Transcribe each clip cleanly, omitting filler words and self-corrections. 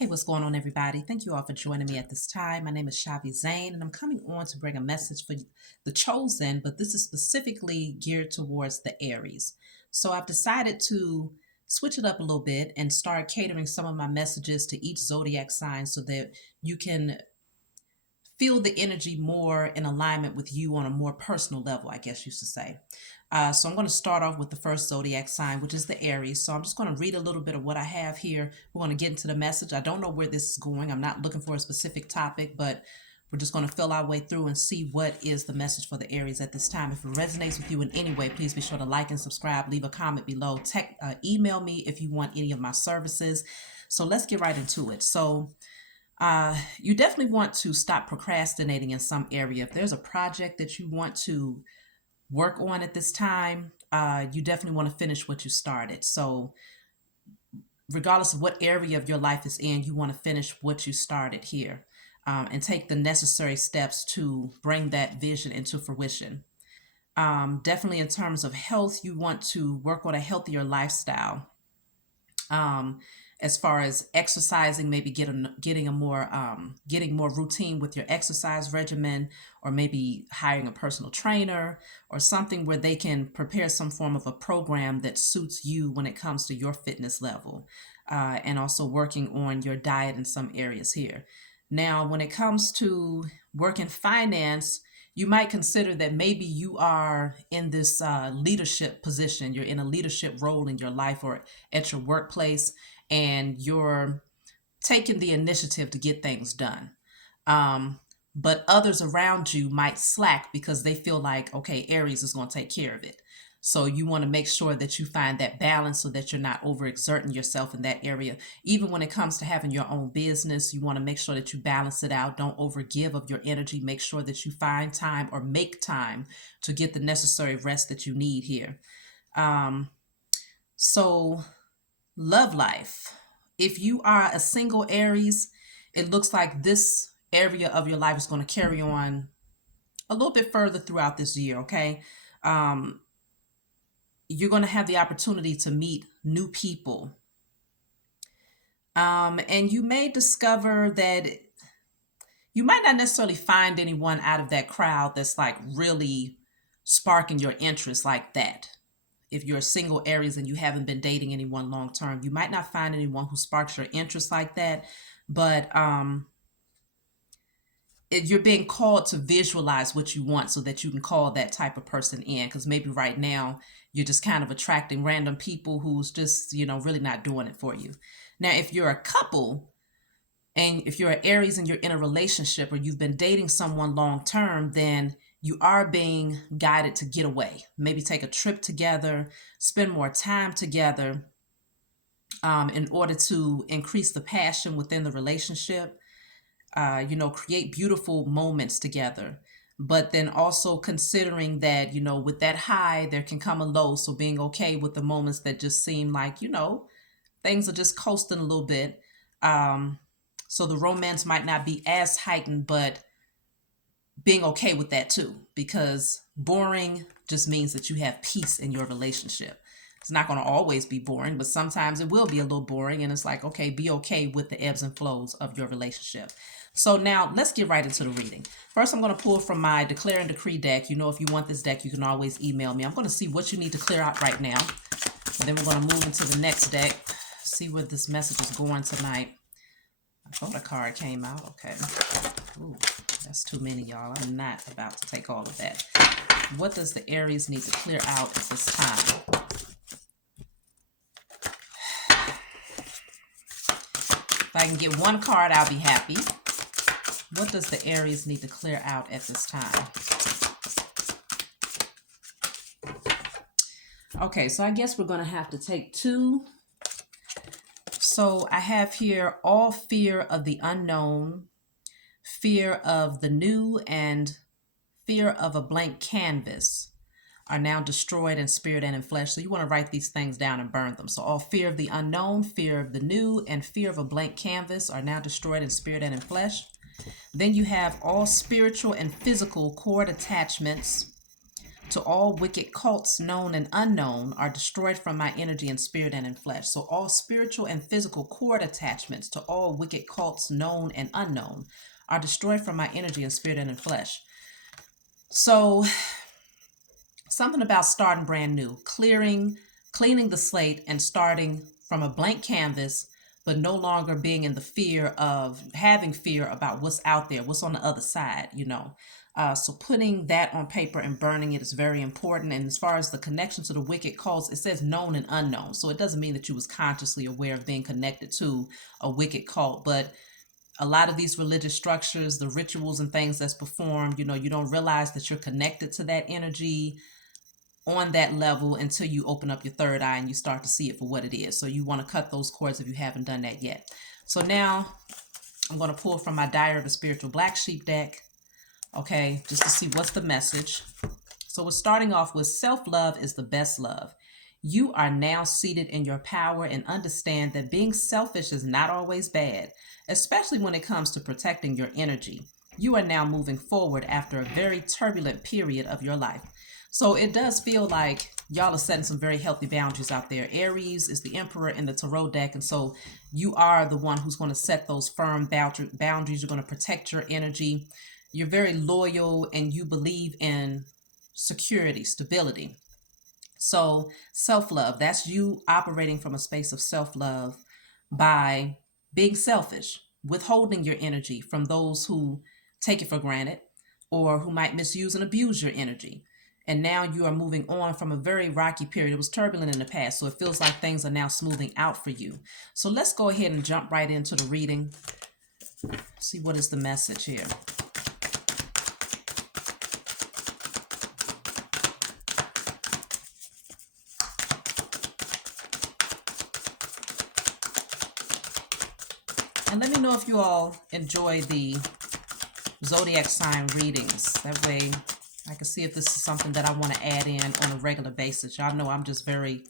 Hey, what's going on, everybody? Thank you all for joining me at this time. My name is Shavi Zane, and I'm coming on to bring a message for the chosen, but this is specifically geared towards the Aries. So I've decided to switch it up a little bit and start catering some of my messages to each zodiac sign so that you can feel the energy more in alignment with you on a more personal level, I guess you should say. So I'm going to start off with the first zodiac sign, which is the Aries. So I'm just going to read a little bit of what I have here. We're going to get into the message. I don't know where this is going. I'm not looking for a specific topic, but we're just going to fill our way through and see what is the message for the Aries at this time. If it resonates with you in any way, please be sure to like and subscribe. Leave a comment below. Email me if you want any of my services. So let's get right into it. So you definitely want to stop procrastinating in some area. If there's a project that you want to work on at this time, you definitely want to finish what you started. So regardless of what area of your life is in, you want to finish what you started here, and take the necessary steps to bring that vision into fruition. Definitely in terms of health, you want to work on a healthier lifestyle. As far as exercising, maybe getting more routine with your exercise regimen, or maybe hiring a personal trainer or something where they can prepare some form of a program that suits you when it comes to your fitness level, and also working on your diet in some areas here. Now, when it comes to work in finance, you might consider that maybe you are in this leadership position. You're in a leadership role in your life or at your workplace, and you're taking the initiative to get things done. But others around you might slack because they feel like, okay, Aries is going to take care of it. So you want to make sure that you find that balance so that you're not overexerting yourself in that area. Even when it comes to having your own business, you want to make sure that you balance it out. Don't overgive of your energy. Make sure that you find time or make time to get the necessary rest that you need here. So love life. If you are a single Aries, it looks like this area of your life is going to carry on a little bit further throughout this year, okay? You're going to have the opportunity to meet new people. And you may discover that you might not necessarily find anyone out of that crowd that's like really sparking your interest like that. If you're a single Aries and you haven't been dating anyone long term, you might not find anyone who sparks your interest like that. But you're being called to visualize what you want so that you can call that type of person in. Because maybe right now you're just kind of attracting random people who's just, really not doing it for you. Now, if you're a couple and if you're an Aries and you're in a relationship or you've been dating someone long term, then you are being guided to get away. Maybe take a trip together, spend more time together, in order to increase the passion within the relationship. Create beautiful moments together. But then also considering that, with that high, there can come a low. So being okay with the moments that just seem like, things are just coasting a little bit. So the romance might not be as heightened, but being okay with that too, because boring just means that you have peace in your relationship. It's not going to always be boring, but sometimes it will be a little boring. And it's like, okay, be okay with the ebbs and flows of your relationship. So now let's get right into the reading. First, I'm going to pull from my Declare and Decree deck. If you want this deck, you can always email me. I'm going to see what you need to clear out right now. And then we're going to move into the next deck, see where this message is going tonight. I thought a card came out. Okay. Ooh, that's too many, y'all. I'm not about to take all of that. What does the Aries need to clear out at this time? If I can get one card, I'll be happy. What does the Aries need to clear out at this time? Okay, so I guess we're going to have to take two. So I have here all fear of the unknown, fear of the new, and fear of a blank canvas are now destroyed in spirit and in flesh. So you want to write these things down and burn them. So all fear of the unknown, fear of the new, and fear of a blank canvas are now destroyed in spirit and in flesh. Then you have all spiritual and physical cord attachments, to all wicked cults, known and unknown, are destroyed from my energy in spirit and in flesh. So all spiritual and physical cord attachments to all wicked cults, known and unknown, are destroyed from my energy in spirit and in flesh. So something about starting brand new, cleaning the slate and starting from a blank canvas, but no longer being in the fear of having fear about what's out there, what's on the other side, you know. So putting that on paper and burning it is very important. And as far as the connection to the wicked cults, it says known and unknown. So it doesn't mean that you was consciously aware of being connected to a wicked cult, but a lot of these religious structures, the rituals and things that's performed, you know, you don't realize that you're connected to that energy on that level until you open up your third eye and you start to see it for what it is. So you want to cut those cords if you haven't done that yet. So now I'm going to pull from my Diary of a Spiritual Black Sheep deck, okay, just to see what's the message. So we're starting off with self-love is the best love. You are now seated in your power and understand that being selfish is not always bad, especially when it comes to protecting your energy. You are now moving forward after a very turbulent period of your life. So it does feel like y'all are setting some very healthy boundaries out there. Aries is the Emperor in the Tarot deck, and so you are the one who's going to set those firm boundaries. You're going to protect your energy. You're very loyal and you believe in security, stability. So self-love, that's you operating from a space of self-love by being selfish, withholding your energy from those who take it for granted or who might misuse and abuse your energy. And now you are moving on from a very rocky period. It was turbulent in the past, so it feels like things are now smoothing out for you. So let's go ahead and jump right into the reading. See what is the message here. And let me know if you all enjoy the zodiac sign readings. That way I can see if this is something that I want to add in on a regular basis. Y'all know I'm just very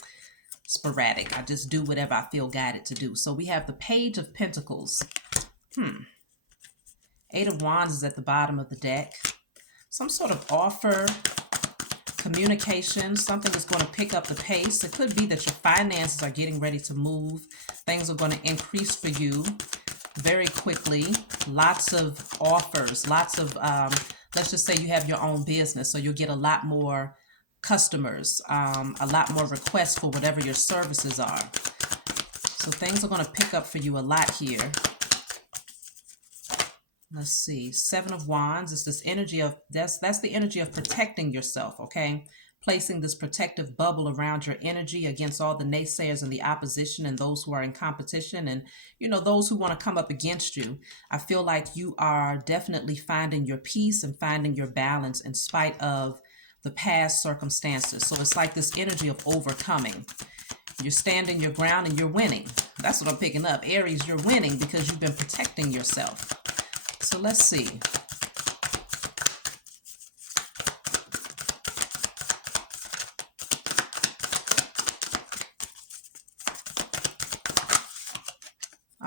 sporadic. I just do whatever I feel guided to do. So we have the Page of Pentacles. Eight of Wands is at the bottom of the deck. Some sort of offer, communication, something that's going to pick up the pace. It could be that your finances are getting ready to move. Things are going to increase for you very quickly. Lots of offers, lots of, let's just say you have your own business, so you'll get a lot more customers, a lot more requests for whatever your services are. So things are going to pick up for you a lot here. Let's see, Seven of Wands is this energy of, that's the energy of protecting yourself, okay? Placing this protective bubble around your energy against all the naysayers and the opposition and those who are in competition and, you know, those who want to come up against you. I feel like you are definitely finding your peace and finding your balance in spite of the past circumstances. So it's like this energy of overcoming. You're standing your ground and you're winning. That's what I'm picking up. Aries, you're winning because you've been protecting yourself. So let's see.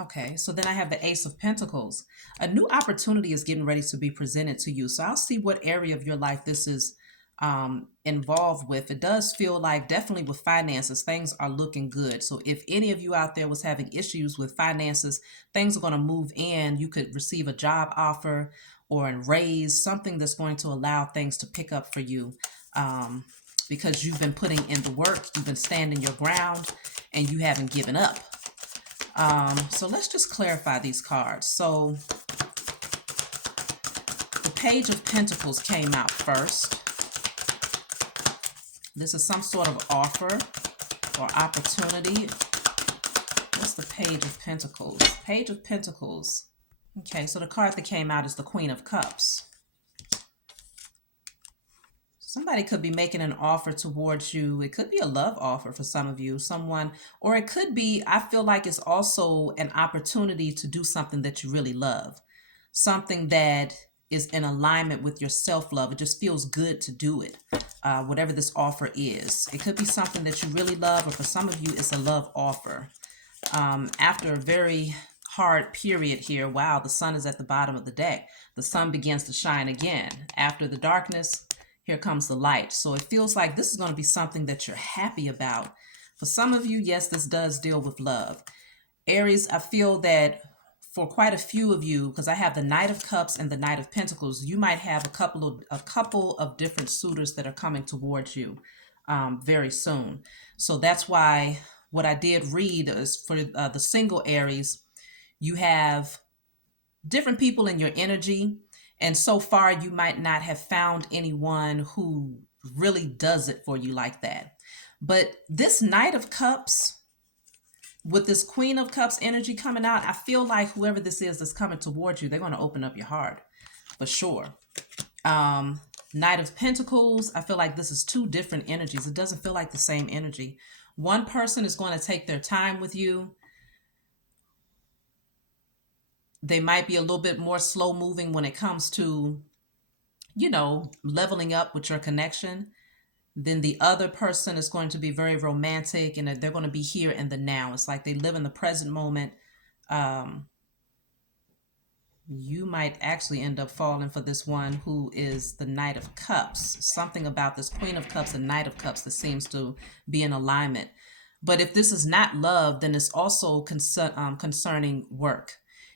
Okay, so then I have the Ace of Pentacles. A new opportunity is getting ready to be presented to you. So I'll see what area of your life this is involved with. It does feel like definitely with finances, things are looking good. So if any of you out there was having issues with finances, things are going to move in. You could receive a job offer or a raise, something that's going to allow things to pick up for you because you've been putting in the work, you've been standing your ground, and you haven't given up. So let's just clarify these cards. So the Page of Pentacles came out first. This is some sort of offer or opportunity. What's the Page of Pentacles? Page of Pentacles. Okay, so the card that came out is the Queen of Cups. Somebody could be making an offer towards you. It could be a love offer for some of you, someone, or it could be, I feel like it's also an opportunity to do something that you really love. Something that is in alignment with your self-love. It just feels good to do it. Whatever this offer is. It could be something that you really love, or for some of you, it's a love offer. After a very hard period here, wow, the sun is at the bottom of the deck. The sun begins to shine again. After the darkness, Here comes the light. So it feels like this is going to be something that you're happy about. For some of you, yes, this does deal with love. Aries, I feel that for quite a few of you, because I have the Knight of Cups and the Knight of Pentacles, you might have a couple of different suitors that are coming towards you very soon. So that's why what I did read is for the single Aries, you have different people in your energy. And so far, you might not have found anyone who really does it for you like that. But this Knight of Cups, with this Queen of Cups energy coming out, I feel like whoever this is that's coming towards you, they're going to open up your heart for sure. Knight of Pentacles, I feel like this is two different energies. It doesn't feel like the same energy. One person is going to take their time with you. They might be a little bit more slow moving when it comes to, leveling up with your connection. Then the other person is going to be very romantic and they're going to be here in the now. It's like they live in the present moment. Um, you might actually end up falling for this one who is the Knight of Cups. Something about this Queen of Cups and Knight of Cups that seems to be in alignment. But if this is not love, then it's also concerning work.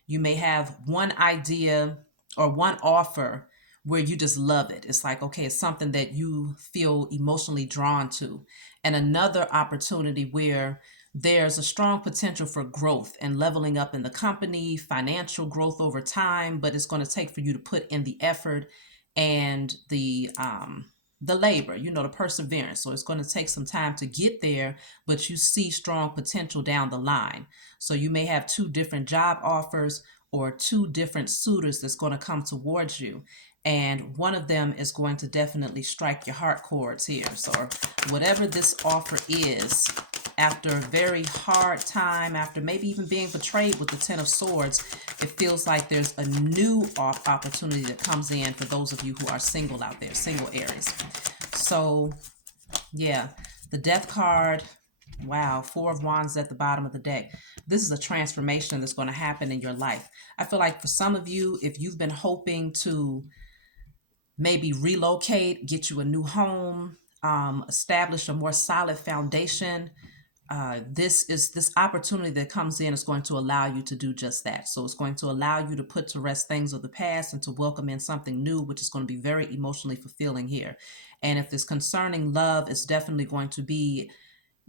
You may have one idea or one offer where you just love it. It's like, okay, it's something that you feel emotionally drawn to. And another opportunity where there's a strong potential for growth and leveling up in the company, financial growth over time, but it's going to take for you to put in the effort and the labor, the perseverance. So it's going to take some time to get there, but you see strong potential down the line. So you may have two different job offers or two different suitors that's going to come towards you. And one of them is going to definitely strike your heart chords here. So whatever this offer is, after a very hard time, after maybe even being betrayed with the Ten of Swords, it feels like there's a new opportunity that comes in for those of you who are single out there, single Aries. So, yeah, the Death card, wow, Four of Wands at the bottom of the deck. This is a transformation that's going to happen in your life. I feel like for some of you, if you've been hoping to maybe relocate, get you a new home, establish a more solid foundation, this opportunity that comes in is going to allow you to do just that. So it's going to allow you to put to rest things of the past and to welcome in something new, which is going to be very emotionally fulfilling here. And if it's concerning love, it's definitely going to be,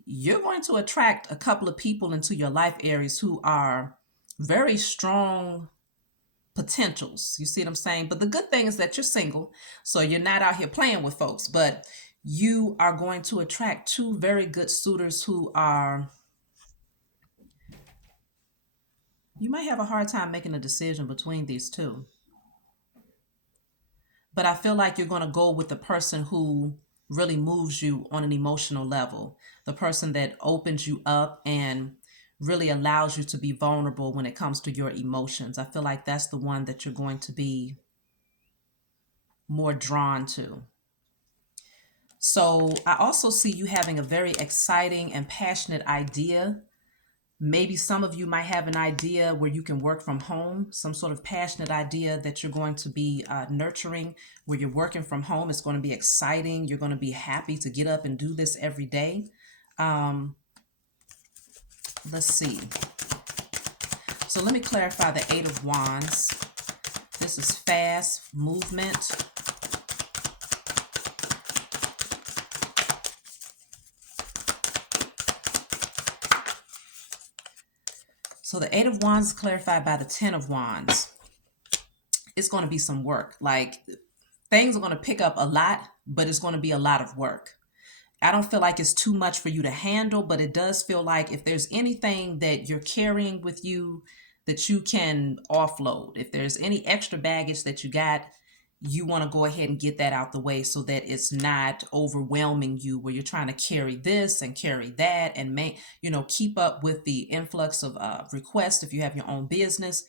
you're going to attract a couple of people into your life, Aries, who are very strong potentials. You see what I'm saying? But the good thing is that you're single, so you're not out here playing with folks, but you are going to attract two very good suitors who are, you might have a hard time making a decision between these two. But I feel like you're going to go with the person who really moves you on an emotional level, the person that opens you up and really allows you to be vulnerable when it comes to your emotions. I feel like that's the one that you're going to be more drawn to. So I also see you having a very exciting and passionate idea. Maybe some of you might have an idea where you can work from home, some sort of passionate idea that you're going to be nurturing, where you're working from home. It's going to be exciting. You're going to be happy to get up and do this every day. Let's see. So let me clarify the Eight of Wands. This is fast movement. So the Eight of Wands is clarified by the Ten of Wands. It's going to be some work. Like, things are going to pick up a lot, but it's going to be a lot of work. I don't feel like it's too much for you to handle, but it does feel like if there's anything that you're carrying with you that you can offload, if there's any extra baggage that you got, you want to go ahead and get that out the way so that it's not overwhelming you where you're trying to carry this and carry that and keep up with the influx of requests if you have your own business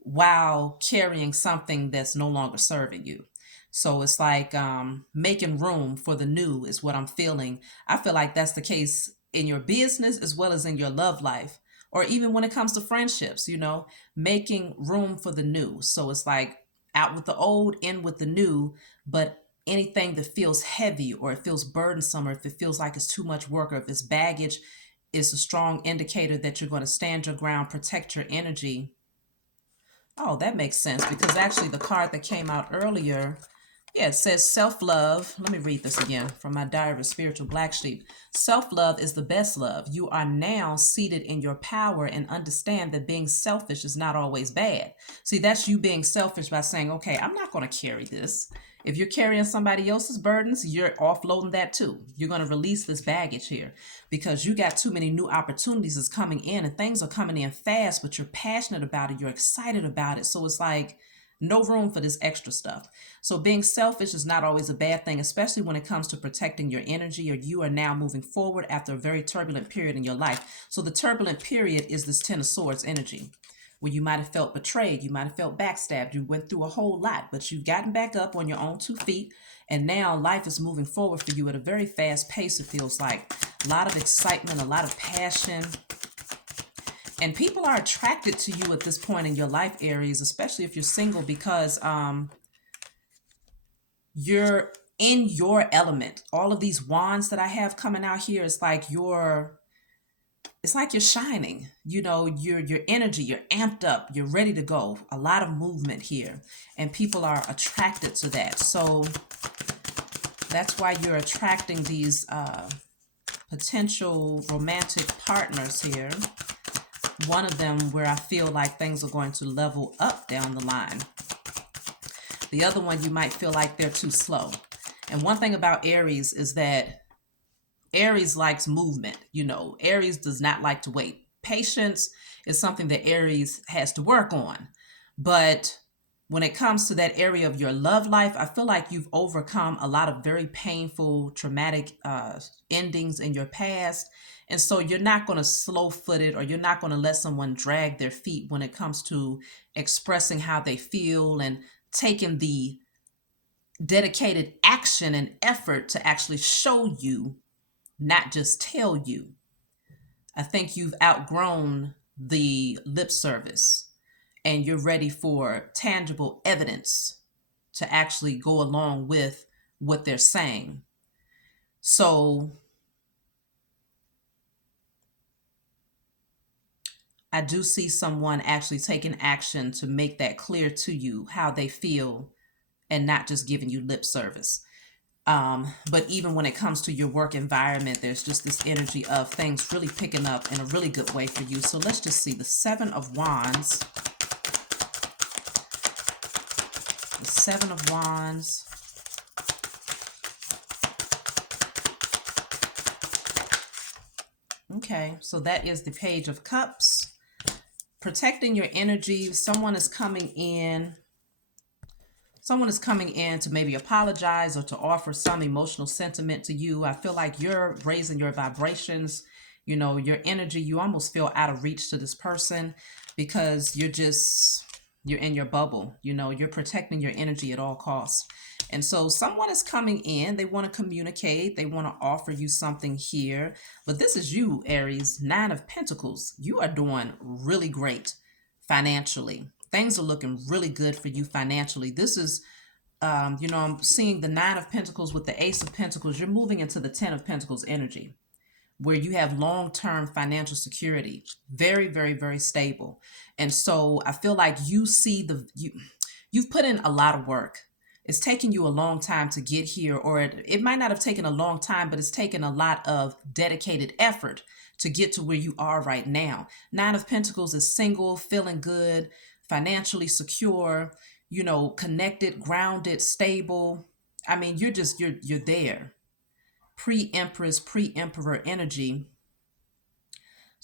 while carrying something that's no longer serving you. So it's like making room for the new is what I'm feeling. I feel like that's the case in your business as well as in your love life, or even when it comes to friendships, making room for the new. So it's like out with the old, in with the new, but anything that feels heavy, or it feels burdensome, or if it feels like it's too much work, or if it's baggage, is a strong indicator that you're going to stand your ground, protect your energy. Oh, that makes sense, because actually the card that came out earlier, yeah, it says self-love. Let me read this again from my Diary of a Spiritual Black Sheep. Self-love is the best love. You are now seated in your power and understand that being selfish is not always bad. See, that's you being selfish by saying, okay, I'm not going to carry this. If you're carrying somebody else's burdens, you're offloading that too. You're going to release this baggage here, because you got too many new opportunities that's coming in, and things are coming in fast, but you're passionate about it. You're excited about it. So it's like no room for this extra stuff. So being selfish is not always a bad thing, especially when it comes to protecting your energy, or you are now moving forward after a very turbulent period in your life. So the turbulent period is this Ten of Swords energy, where you might have felt betrayed, you might have felt backstabbed, you went through a whole lot, but you've gotten back up on your own 2 feet, and now life is moving forward for you at a very fast pace, it feels like. A lot of excitement, a lot of passion, and people are attracted to you at this point in your life, Aries, especially if you're single, because you're in your element. All of these wands that I have coming out here, it's like you're shining. You know, your energy, you're amped up, you're ready to go. A lot of movement here, and people are attracted to that. So that's why you're attracting these potential romantic partners here. One of them where I feel like things are going to level up down the line. The other one, you might feel like they're too slow. And one thing about Aries is that Aries likes movement. You know, Aries does not like to wait. Patience is something that Aries has to work on. But when it comes to that area of your love life, I feel like you've overcome a lot of very painful, traumatic endings in your past. And so you're not going to slow foot it, or you're not going to let someone drag their feet when it comes to expressing how they feel and taking the dedicated action and effort to actually show you, not just tell you. I think you've outgrown the lip service, and you're ready for tangible evidence to actually go along with what they're saying. So I do see someone actually taking action to make that clear to you how they feel, and not just giving you lip service. But even when it comes to your work environment, there's just this energy of things really picking up in a really good way for you. So let's just see the Seven of Wands. The Seven of Wands. Okay, so that is the Page of Cups. Protecting your energy. Someone is coming in to maybe apologize or to offer some emotional sentiment to you. I feel like you're raising your vibrations, you know, your energy. You almost feel out of reach to this person, because you're in your bubble. You know, you're protecting your energy at all costs. And so someone is coming in, they want to communicate, they want to offer you something here. But this is you, Aries, Nine of Pentacles. You are doing really great financially. Things are looking really good for you financially. This is, I'm seeing the Nine of Pentacles with the Ace of Pentacles. You're moving into the Ten of Pentacles energy, where you have long-term financial security, very, very, very stable. And so I feel like you've put in a lot of work. It's taken you a long time to get here, or it might not have taken a long time, but it's taken a lot of dedicated effort to get to where you are right now. Nine of Pentacles is single, feeling good, financially secure, you know, connected, grounded, stable. I mean, you're there. Pre-Empress, pre-Emperor energy.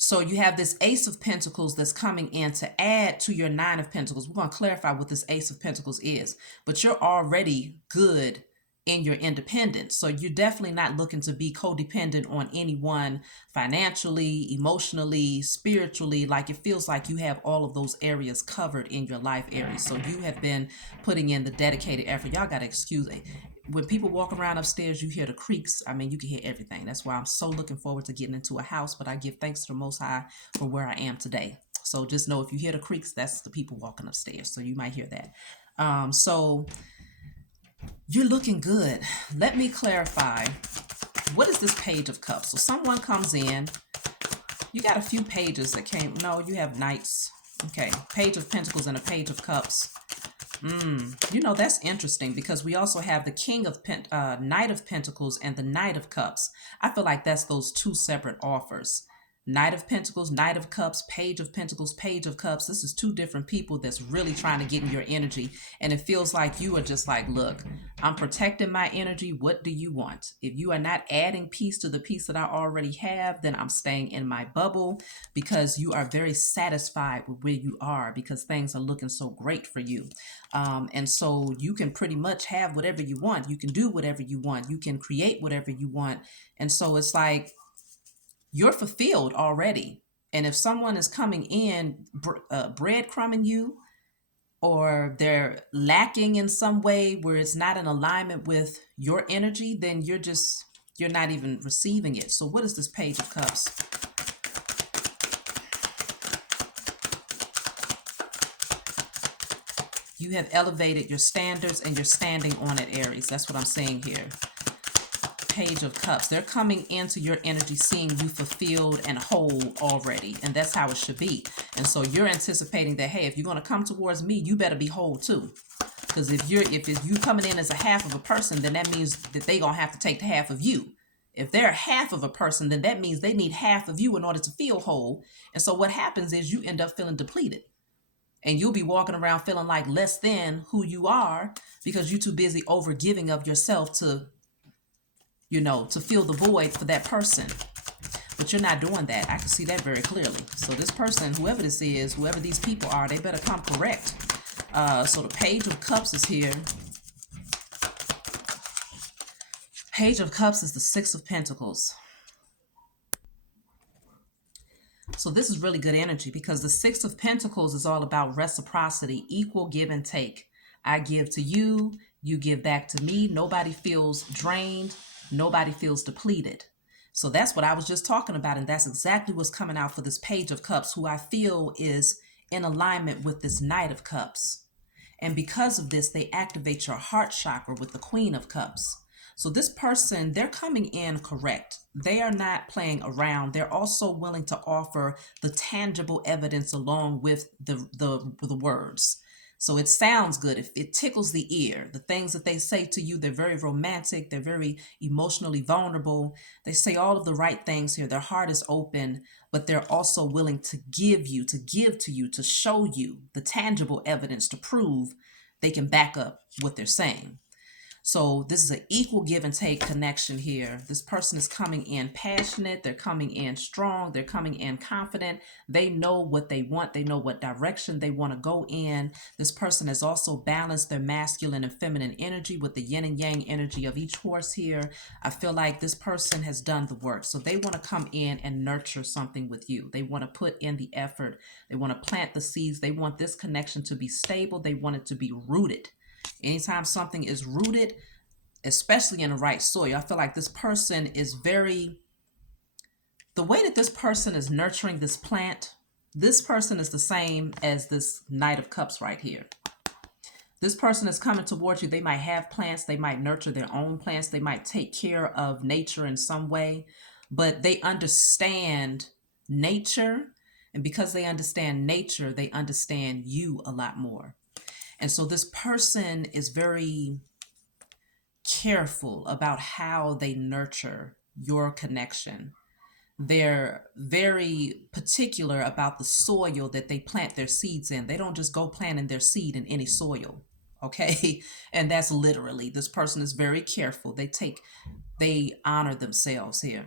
So you have this Ace of Pentacles that's coming in to add to your Nine of Pentacles. We're going to clarify what this Ace of Pentacles is, but you're already good in your independence. So you're definitely not looking to be codependent on anyone financially, emotionally, spiritually. Like, it feels like you have all of those areas covered in your life, Aries. So you have been putting in the dedicated effort. Y'all got to excuse me. When people walk around upstairs, you hear the creaks. I mean, you can hear everything. That's why I'm so looking forward to getting into a house, but I give thanks to the Most High for where I am today. So just know, if you hear the creaks, that's the people walking upstairs. So you might hear that. So You're looking good. Let me clarify. What is this Page of Cups? So someone comes in. You got a few pages that came. No, you have Knights. Okay. Page of Pentacles and a Page of Cups. You know, that's interesting because we also have the Knight of Pentacles and the Knight of Cups. I feel like that's those two separate offers. Knight of Pentacles, Knight of Cups, Page of Pentacles, Page of Cups. This is two different people that's really trying to get in your energy. And it feels like you are just like, look, I'm protecting my energy. What do you want? If you are not adding piece to the piece that I already have, then I'm staying in my bubble because you are very satisfied with where you are because things are looking so great for you. And so you can pretty much have whatever you want. You can do whatever you want. You can create whatever you want. And so it's like, you're fulfilled already. And if someone is coming in breadcrumbing you, or they're lacking in some way where it's not in alignment with your energy, then you're not even receiving it. So what is this Page of Cups? You have elevated your standards and you're standing on it, Aries. That's what I'm saying here. Page of Cups. They're coming into your energy seeing you fulfilled and whole already. And that's how it should be. And so you're anticipating that, hey, if you're going to come towards me, you better be whole too. Because if you coming in as a half of a person, then that means that they're going to have to take the half of you. If they're half of a person, then that means they need half of you in order to feel whole. And so what happens is you end up feeling depleted. And you'll be walking around feeling like less than who you are because you're too busy over giving of yourself to fill the void for that person. But you're not doing that. I can see that very clearly. So this person, whoever this is, whoever these people are, they better come correct. So the Page of Cups is here. Page of Cups is the Six of Pentacles. So this is really good energy because the Six of Pentacles is all about reciprocity, equal give and take. I give to you, you give back to me. Nobody feels drained. Nobody feels depleted. So that's what I was just talking about. And that's exactly what's coming out for this Page of Cups, who I feel is in alignment with this Knight of Cups. And because of this, they activate your heart chakra with the Queen of Cups. So this person, they're coming in correct. They are not playing around. They're also willing to offer the tangible evidence along with the words. So it sounds good. If it tickles the ear, the things that they say to you, they're very romantic. They're very emotionally vulnerable. They say all of the right things here. Their heart is open, but they're also willing to give to you, to show you the tangible evidence to prove they can back up what they're saying. So this is an equal give and take connection here. This person is coming in passionate. They're coming in strong. They're coming in confident. They know what they want. They know what direction they want to go in. This person has also balanced their masculine and feminine energy with the yin and yang energy of each horse here. I feel like this person has done the work. So they want to come in and nurture something with you. They want to put in the effort. They want to plant the seeds. They want this connection to be stable. They want it to be rooted. Anytime something is rooted, especially in the right soil, I feel like this person is the way that this person is nurturing this plant, this person is the same as this Knight of Cups right here. This person is coming towards you. They might have plants. They might nurture their own plants. They might take care of nature in some way, but they understand nature. And because they understand nature, they understand you a lot more. And so this person is very careful about how they nurture your connection. They're very particular about the soil that they plant their seeds in. They don't just go planting their seed in any soil. Okay. And that's literally, this person is very careful. They honor themselves here.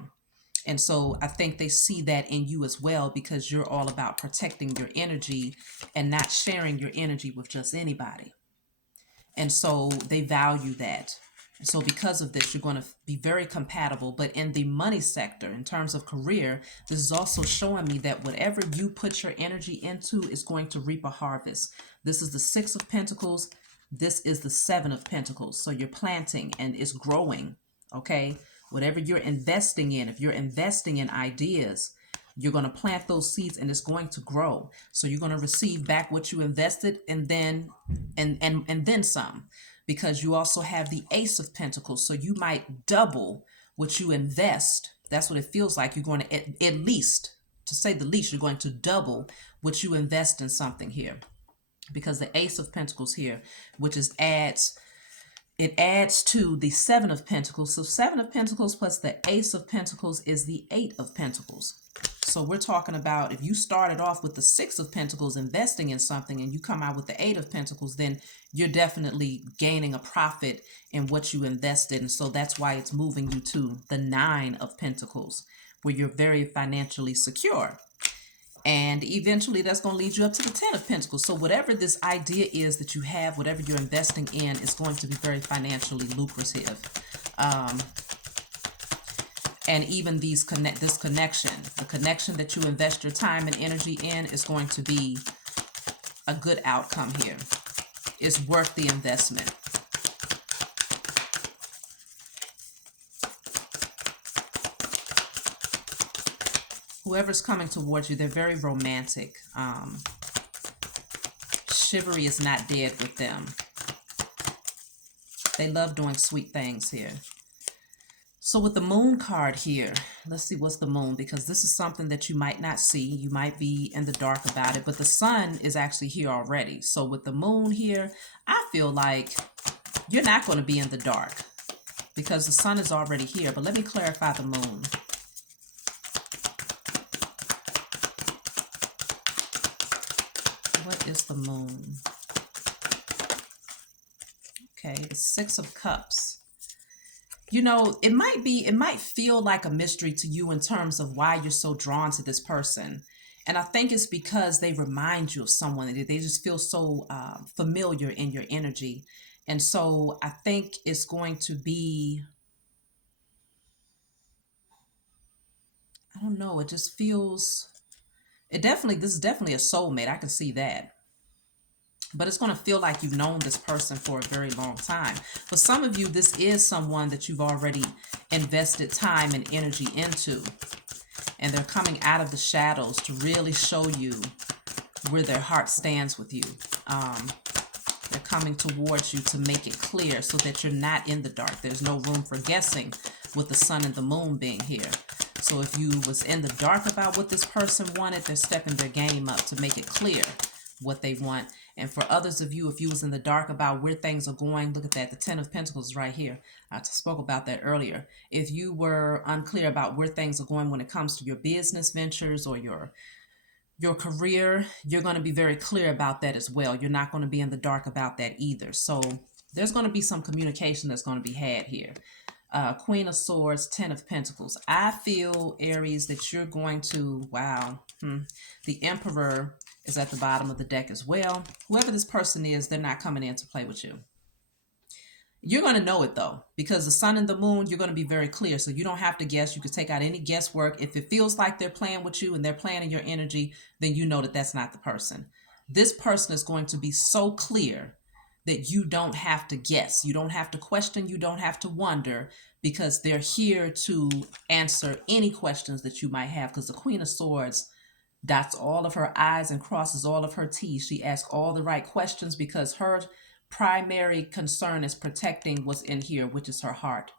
And so I think they see that in you as well, because you're all about protecting your energy and not sharing your energy with just anybody. And so they value that. So because of this, you're going to be very compatible. But in the money sector, in terms of career, this is also showing me that whatever you put your energy into is going to reap a harvest. This is the Six of Pentacles. This is the Seven of Pentacles. So you're planting and it's growing. Okay. Whatever you're investing in, if you're investing in ideas, you're going to plant those seeds and it's going to grow. So you're going to receive back what you invested and then some. because you also have the Ace of Pentacles. So you might double what you invest. That's what it feels like. You're going to, at least, to say the least, you're going to double what you invest in something here. Because the Ace of Pentacles here, which is it adds to the Seven of Pentacles. So Seven of Pentacles plus the Ace of Pentacles is the Eight of Pentacles. So we're talking about if you started off with the Six of Pentacles investing in something and you come out with the Eight of Pentacles, then you're definitely gaining a profit in what you invested. And so that's why it's moving you to the Nine of Pentacles, where you're very financially secure. And eventually that's going to lead you up to the Ten of Pentacles. So whatever this idea is that you have, whatever you're investing in, is going to be very financially lucrative. And even this connection, the connection that you invest your time and energy in, is going to be a good outcome here. It's worth the investment. Whoever's coming towards you, they're very romantic. Chivalry is not dead with them. They love doing sweet things here. So with the Moon card here, let's see what's the Moon, because this is something that you might not see. You might be in the dark about it, but the Sun is actually here already. So with the Moon here, I feel like you're not going to be in the dark because the Sun is already here. But let me clarify the Moon. What is the Moon? Okay, it's Six of Cups. You know, it might feel like a mystery to you in terms of why you're so drawn to this person. And I think it's because they remind you of someone. They just feel so familiar in your energy. And so I think it's going to be, I don't know, it just feels, this is definitely a soulmate. I can see that. But it's going to feel like you've known this person for a very long time. For some of you, this is someone that you've already invested time and energy into. And they're coming out of the shadows to really show you where their heart stands with you. They're coming towards you to make it clear so that you're not in the dark. There's no room for guessing with the Sun and the Moon being here. So if you was in the dark about what this person wanted, they're stepping their game up to make it clear what they want. And for others of you, if you was in the dark about where things are going, look at that. The Ten of Pentacles right here. I spoke about that earlier. If you were unclear about where things are going when it comes to your business ventures or your career, you're going to be very clear about that as well. You're not going to be in the dark about that either. So there's going to be some communication that's going to be had here. Queen of Swords, Ten of Pentacles. I feel, Aries, that you're going to, wow. The Emperor is at the bottom of the deck as well. Whoever this person is, they're not coming in to play with you. You're going to know it though, because the Sun and the Moon, you're going to be very clear. So you don't have to guess. You can take out any guesswork. If it feels like they're playing with you and they're playing in your energy, then you know that that's not the person. This person is going to be so clear that you don't have to guess. You don't have to question. You don't have to wonder, because they're here to answer any questions that you might have. Because the Queen of Swords dots all of her I's and crosses all of her T's. She asks all the right questions because her primary concern is protecting what's in here, which is her heart.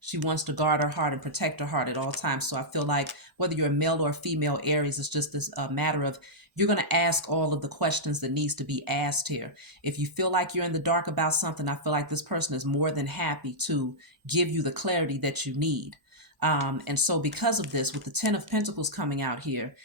She wants to guard her heart and protect her heart at all times. So I feel like whether you're a male or a female Aries, it's just this matter of you're going to ask all of the questions that needs to be asked here. If you feel like you're in the dark about something, I feel like this person is more than happy to give you the clarity that you need. And so because of this, with the Ten of Pentacles coming out here,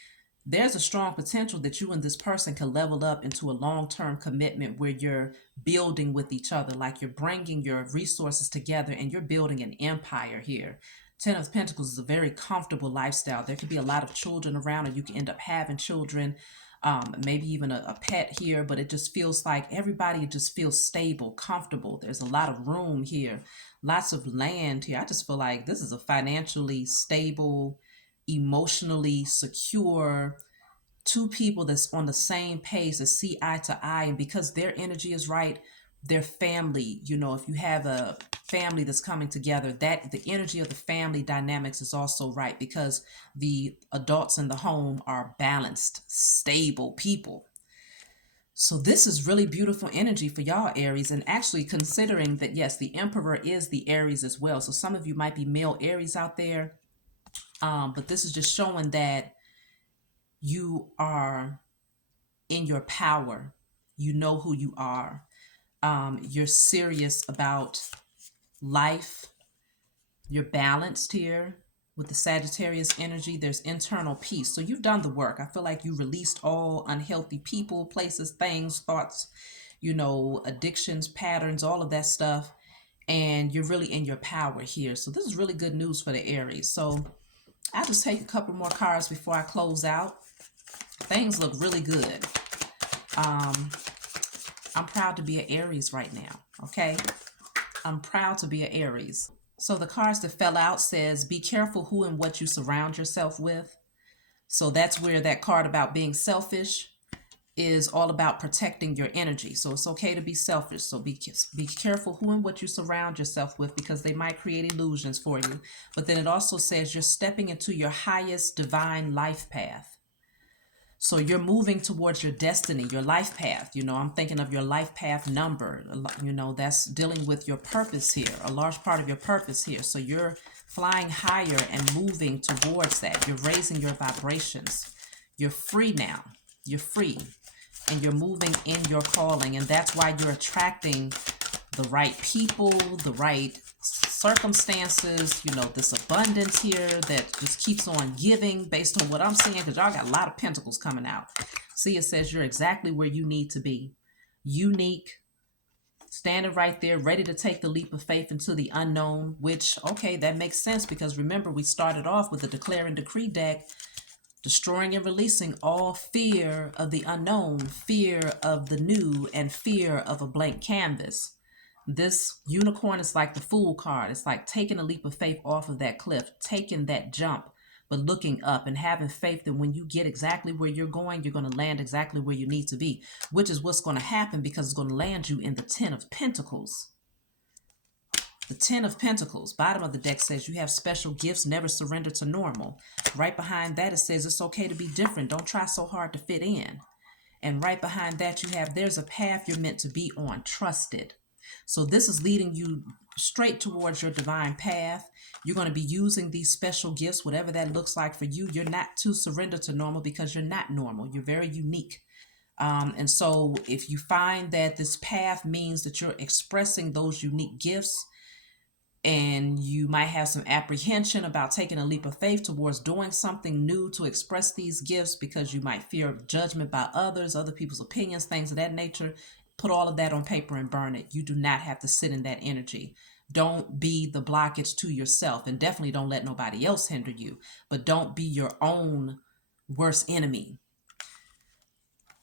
there's a strong potential that you and this person can level up into a long-term commitment where you're building with each other, like you're bringing your resources together and you're building an empire here. Ten of Pentacles is a very comfortable lifestyle. There could be a lot of children around, or you can end up having children, maybe even a pet here, but it just feels like everybody just feels stable, comfortable. There's a lot of room here, lots of land here. I just feel like this is a financially stable, emotionally secure two people that's on the same page, that see eye to eye. And because their energy is right, their family, you know, if you have a family that's coming together, that the energy of the family dynamics is also right, because the adults in the home are balanced, stable people. So this is really beautiful energy for y'all, Aries. And actually considering that, yes, the Emperor is the Aries as well. So some of you might be male Aries out there. But this is just showing that you are in your power. You know who you are. You're serious about life. You're balanced here with the Sagittarius energy. There's internal peace. So you've done the work. I feel like you released all unhealthy people, places, things, thoughts, addictions, patterns, all of that stuff. And you're really in your power here. So this is really good news for the Aries. So I'll just take a couple more cards before I close out. Things look really good. I'm proud to be an Aries right now, okay? I'm proud to be an Aries. So the cards that fell out says, be careful who and what you surround yourself with. So that's where that card about being selfish is all about protecting your energy. So it's okay to be selfish. So be careful who and what you surround yourself with, because they might create illusions for you. But then it also says you're stepping into your highest divine life path. So you're moving towards your destiny, your life path. I'm thinking of your life path number. That's dealing with your purpose here, a large part of your purpose here. So you're flying higher and moving towards that. You're raising your vibrations. You're free now. You're free. And you're moving in your calling. And that's why you're attracting the right people, the right circumstances, this abundance here that just keeps on giving based on what I'm seeing, because y'all got a lot of pentacles coming out. See, it says you're exactly where you need to be. Unique, standing right there, ready to take the leap of faith into the unknown, which, okay, that makes sense, because remember, we started off with the Declare and Decree deck, destroying and releasing all fear of the unknown, fear of the new, and fear of a blank canvas. This unicorn is like the Fool card. It's like taking a leap of faith off of that cliff, taking that jump, but looking up and having faith that when you get exactly where you're going to land exactly where you need to be, which is what's going to happen, because it's going to land you in the Ten of Pentacles. The Ten of Pentacles, bottom of the deck, says you have special gifts, never surrender to normal. Right behind that, it says it's okay to be different. Don't try so hard to fit in. And right behind that, you have there's a path you're meant to be on, trusted. So this is leading you straight towards your divine path. You're going to be using these special gifts, whatever that looks like for you. You're not to surrender to normal, because you're not normal. You're very unique. And so if you find that this path means that you're expressing those unique gifts, and you might have some apprehension about taking a leap of faith towards doing something new to express these gifts, because you might fear judgment by others, other people's opinions, things of that nature, put all of that on paper and burn it. You do not have to sit in that energy. Don't be the blockage to yourself, and definitely don't let nobody else hinder you, but don't be your own worst enemy.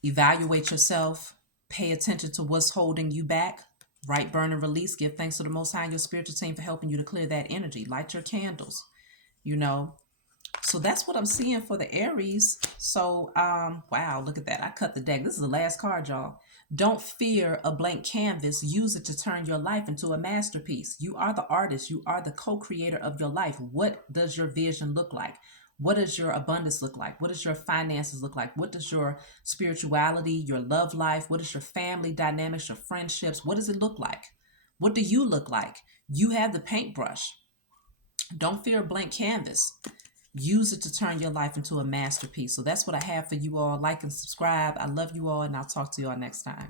Evaluate yourself. Pay attention to what's holding you back. Write, burn, and release. Give thanks to the Most High and your spiritual team for helping you to clear that energy. Light your candles, So that's what I'm seeing for the Aries. So, wow, look at that. I cut the deck. This is the last card, y'all. Don't fear a blank canvas. Use it to turn your life into a masterpiece. You are the artist. You are the co-creator of your life. What does your vision look like? What does your abundance look like? What does your finances look like? What does your spirituality, your love life, what is your family dynamics, your friendships? What does it look like? What do you look like? You have the paintbrush. Don't fear a blank canvas. Use it to turn your life into a masterpiece. So that's what I have for you all. Like and subscribe. I love you all, and I'll talk to you all next time.